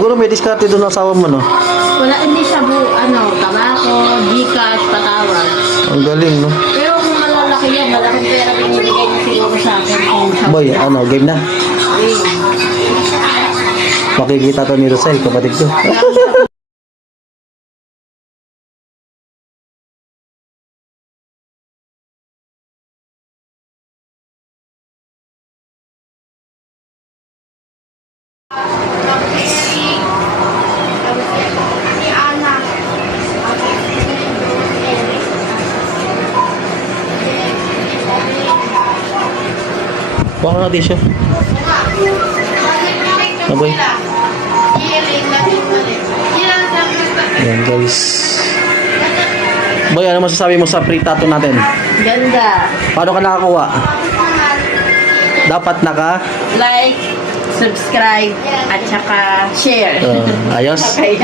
Siguro may diskarte doon ang asawa mo, no? Wala, hindi siya tabako, Gcash, patawag. Ang galing, no? Pero kung malalaki yan, malaking pera binibigay niya siguro sa akin. Kung siya Boy, game na. Makikita to ni Rosel, kapatid ko. Baka nga di siya. Boy. Ayan, guys. Boy, ano masasabi mo sa free tattoo natin? Ganda. Paano ka nakakuha? Dapat Like, subscribe, at saka share. ayos? Okay.